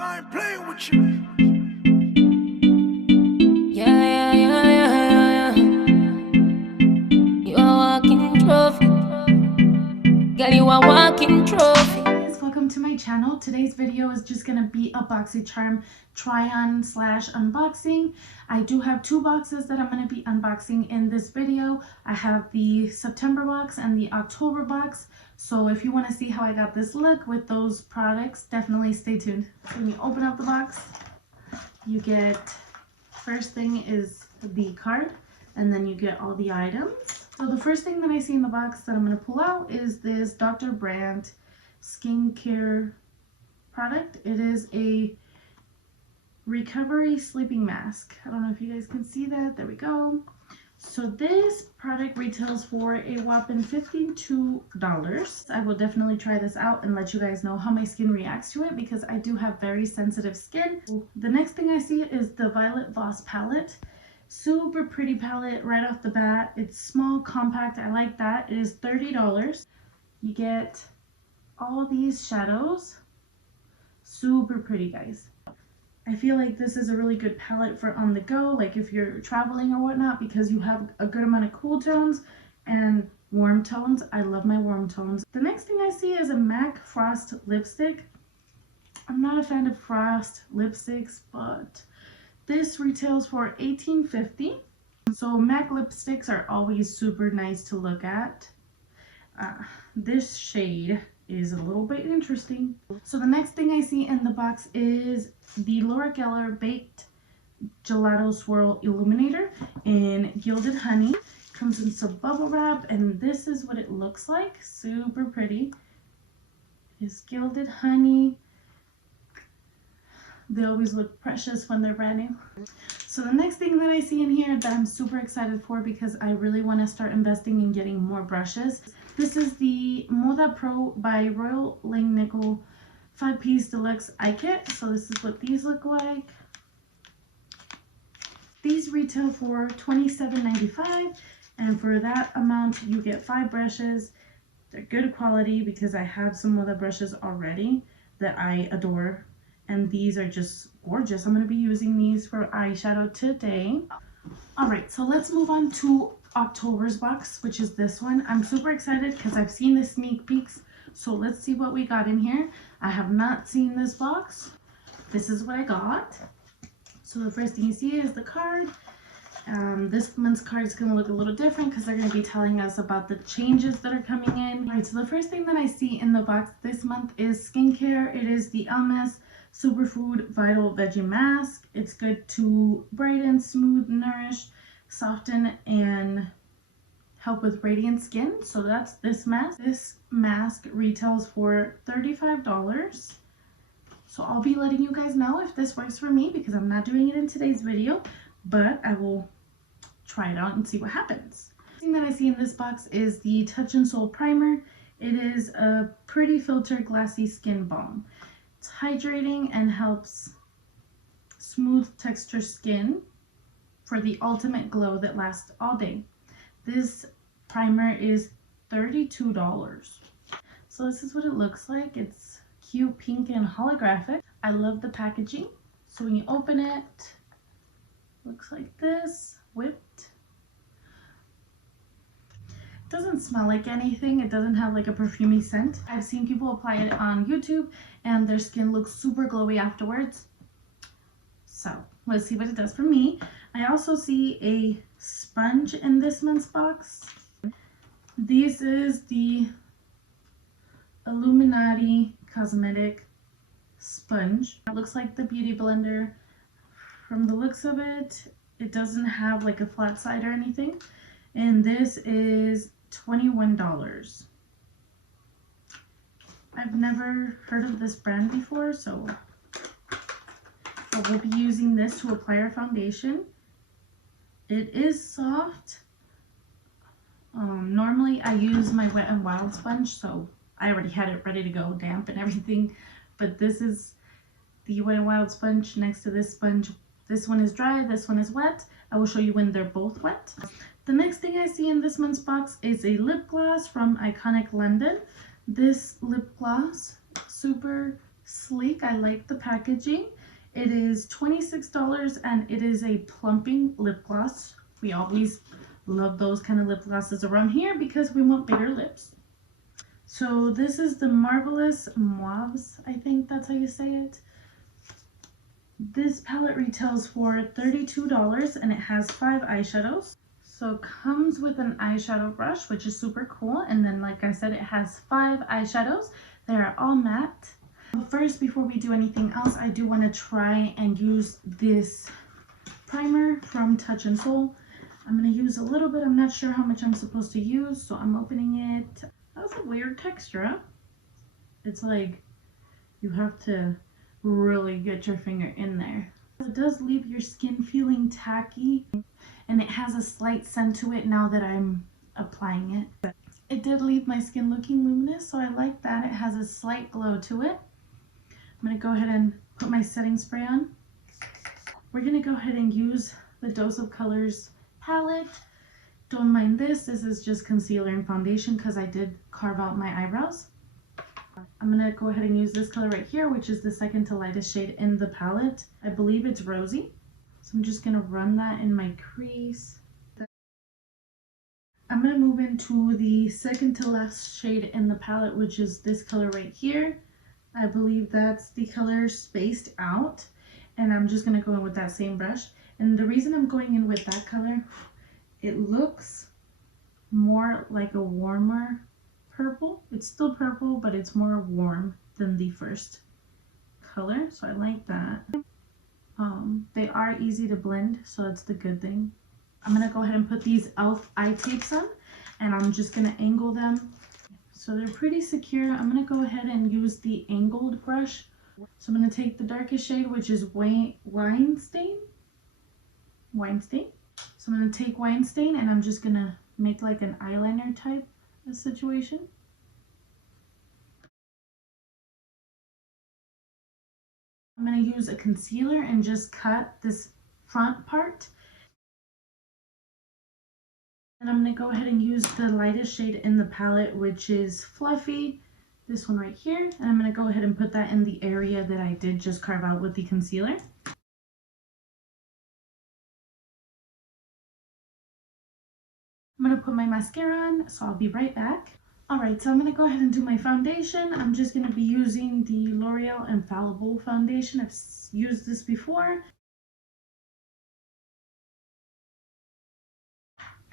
I ain't playing with you. Yeah, yeah, yeah, yeah, yeah, yeah. You a walking trophy. Girl, you a walking trophy. Hey guys, welcome to my channel. Today's video is just gonna be a Boxycharm try-on slash unboxing. I do have two boxes that I'm gonna be unboxing in this video. I have the September box and the October box. So if you want to see how I got this look with those products, definitely stay tuned. So when you open up the box, you get, first thing is the card, and then you get all the items. So the first thing that I see in the box that I'm going to pull out is this Dr. Brandt skincare product. It is a recovery sleeping mask. I don't know if you guys can see that. There we go. So this product retails for a whopping $52. I will definitely try this out and let you guys know how my skin reacts to it because I do have very sensitive skin. The next thing I see is the Violet Voss palette. Super pretty palette right off the bat. It's small, compact. I like that. It is $30. You get all these shadows. Super pretty, guys. I feel like this is a really good palette for on the go, like if you're traveling or whatnot, because you have a good amount of cool tones and warm tones. I love my warm tones. The next thing I see is a MAC Frost lipstick. I'm not a fan of Frost lipsticks, but this retails for $18.50. So MAC lipsticks are always super nice to look at. This shade is a little bit interesting. So the next thing I see in the box is the Laura Geller Baked Gelato Swirl Illuminator in Gilded Honey. Comes in some bubble wrap, and this is what it looks like. Super pretty. It's Gilded Honey. They always look precious when they're brand new. So the next thing that I see in here that I'm super excited for because I really want to start investing in getting more brushes. This is the Moda Pro by Royal Langnickel 5-piece deluxe eye kit. So this is what these look like. These retail for $27.95, and for that amount you get 5 brushes. They're good quality because I have some Moda brushes already that I adore, and these are just gorgeous. I'm going to be using these for eyeshadow today. Alright, so let's move on to October's box, which is this one. I'm super excited because I've seen the sneak peeks. So let's see what we got in here. I have not seen this box. This is what I got. So the first thing you see is the card. This month's card is going to look a little different because they're going to be telling us about the changes that are coming in. Alright, so the first thing that I see in the box this month is skincare. It is the Elmes Superfood Vital Veggie Mask. It's good to brighten, smooth, nourish, soften, and help with radiant skin. So that's this mask. This mask retails for $35. So I'll be letting you guys know if this works for me because I'm not doing it in today's video, but I will try it out and see what happens. The thing that I see in this box is the Touch and Soul Primer. It is a pretty filter glassy skin balm. It's hydrating and helps smooth texture skin for the ultimate glow that lasts all day. This primer is $32. So this is what it looks like. It's cute, pink, and holographic. I love the packaging. So when you open it, looks like this, whipped. It doesn't smell like anything. It doesn't have like a perfumey scent. I've seen people apply it on YouTube and their skin looks super glowy afterwards. So let's see what it does for me. I also see a sponge in this month's box. This is the Illuminati Cosmetic Sponge. It looks like the Beauty Blender. From the looks of it, it doesn't have like a flat side or anything. And this is $21. I've never heard of this brand before, so I will be using this to apply our foundation. It is soft. Normally I use my Wet n Wild sponge, so I already had it ready to go, damp and everything. But this is the Wet n Wild sponge next to this sponge. This one is dry, this one is wet. I will show you when they're both wet. The next thing I see in this month's box is a lip gloss from Iconic London. This lip gloss, super sleek. I like the packaging. It is $26 and it is a plumping lip gloss. We always love those kind of lip glosses around here because we want bigger lips. So this is the Marvelous Mauves, I think that's how you say it. This palette retails for $32 and it has 5 eyeshadows. So it comes with an eyeshadow brush, which is super cool. And then, like I said, it has 5 eyeshadows. They are all matte. First, before we do anything else, I do want to try and use this primer from Touch and Soul. I'm going to use a little bit. I'm not sure how much I'm supposed to use, so I'm opening it. That's a weird texture, huh? It's like you have to really get your finger in there. It does leave your skin feeling tacky, and it has a slight scent to it now that I'm applying it. It did leave my skin looking luminous, so I like that. It has a slight glow to it. I'm going to go ahead and put my setting spray on. We're going to go ahead and use the Dose of Colors palette. Don't mind this. This is just concealer and foundation because I did carve out my eyebrows. I'm going to go ahead and use this color right here, which is the second to lightest shade in the palette. I believe it's Rosy. So I'm just going to run that in my crease. I'm going to move into the second to last shade in the palette, which is this color right here. I believe that's the color Spaced Out. And I'm just going to go in with that same brush. And the reason I'm going in with that color, it looks more like a warmer purple. It's still purple, but it's more warm than the first color. So I like that. They are easy to blend, so that's the good thing. I'm going to go ahead and put these e.l.f. eye tapes on, and I'm just going to angle them. So they're pretty secure. I'm going to go ahead and use the angled brush. So I'm going to take the darkest shade, which is Wine Stain. So I'm going to take Wine Stain, and I'm just going to make like an eyeliner type of situation. I'm going to use a concealer and just cut this front part. And I'm going to go ahead and use the lightest shade in the palette, which is Fluffy, this one right here. And I'm going to go ahead and put that in the area that I did just carve out with the concealer. I'm going to put my mascara on, so I'll be right back. Alright, so I'm going to go ahead and do my foundation. I'm just going to be using the L'Oreal Infallible foundation. I've used this before.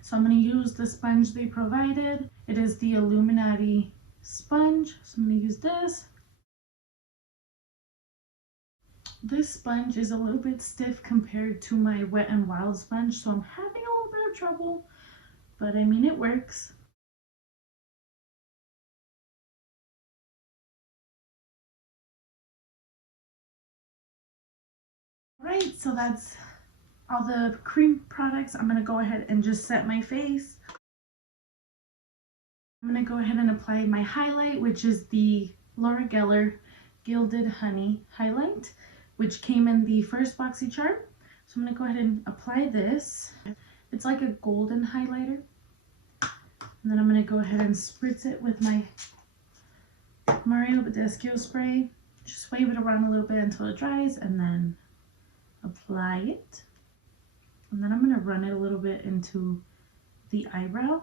So I'm going to use the sponge they provided. It is the Illuminati sponge. So I'm going to use this. This sponge is a little bit stiff compared to my Wet n Wild sponge, so I'm having a little bit of trouble. But I mean, it works. Right, so that's all the cream products. I'm going to go ahead and just set my face. I'm going to go ahead and apply my highlight, which is the Laura Geller Gilded Honey highlight, which came in the first Boxycharm. So I'm going to go ahead and apply this. It's like a golden highlighter. And then I'm going to go ahead and spritz it with my Mario Badescu spray. Just wave it around a little bit until it dries, and then apply it. And then I'm going to run it a little bit into the eyebrow.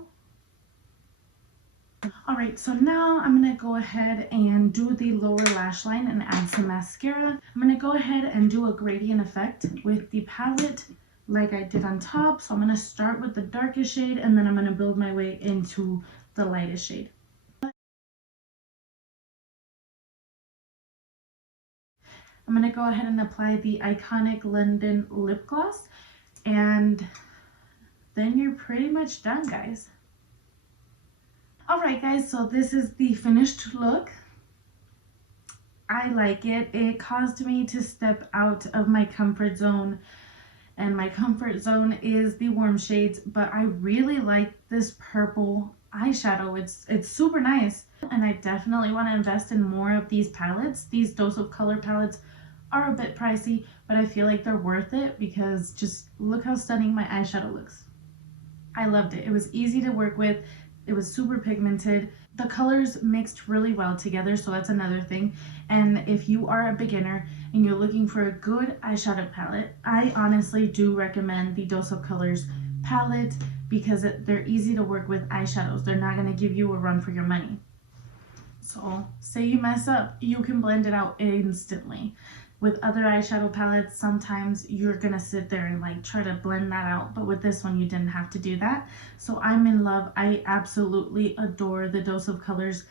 Alright, so now I'm going to go ahead and do the lower lash line and add some mascara. I'm going to go ahead and do a gradient effect with the palette like I did on top. So I'm going to start with the darkest shade, and then I'm going to build my way into the lightest shade. I'm going to go ahead and apply the iconic London lip gloss, and then you're pretty much done, guys. Alright guys, so this is the finished look. I like it. It caused me to step out of my comfort zone, and my comfort zone is the warm shades, but I really like this purple eyeshadow. It's super nice, and I definitely want to invest in more of these palettes. These Dose of Color palettes are a bit pricey, but I feel like they're worth it because just look how stunning my eyeshadow looks. I loved it. It was easy to work with. It was super pigmented. The colors mixed really well together, so that's another thing. And if you are a beginner and you're looking for a good eyeshadow palette, I honestly do recommend the Dose of Colors palette because they're easy to work with eyeshadows. They're not going to give you a run for your money. So say you mess up, you can blend it out instantly. With other eyeshadow palettes, sometimes you're gonna sit there and like try to blend that out, but with this one you didn't have to do that. So I'm in love. I absolutely adore the Dose of Colors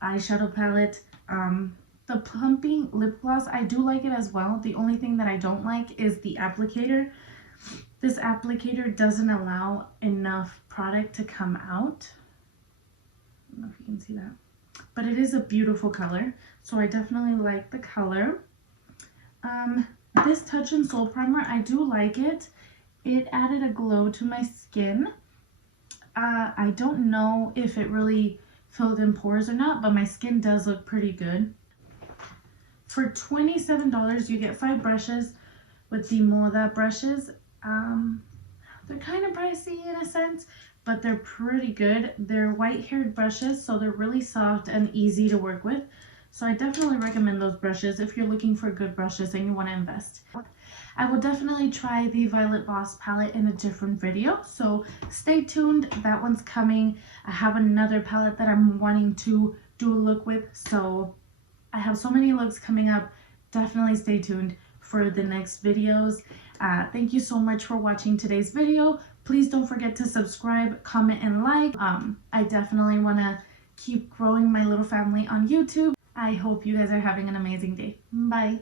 eyeshadow palette. The Plumping Lip Gloss, I do like it as well. The only thing that I don't like is the applicator. This applicator doesn't allow enough product to come out. I don't know if you can see that, but it is a beautiful color, so I definitely like the color. This Touch and Soul Primer, I do like it. It added a glow to my skin. I don't know if it really filled in pores or not, but my skin does look pretty good. For $27, you get 5 brushes with the Moda brushes. They're kind of pricey in a sense, but they're pretty good. They're white-haired brushes, so they're really soft and easy to work with. So I definitely recommend those brushes if you're looking for good brushes and you want to invest. I will definitely try the Violet Boss palette in a different video, so stay tuned. That one's coming. I have another palette that I'm wanting to do a look with, so I have so many looks coming up. Definitely stay tuned for the next videos. Thank you so much for watching today's video. Please don't forget to subscribe, comment, and like. I definitely want to keep growing my little family on YouTube. I hope you guys are having an amazing day. Bye.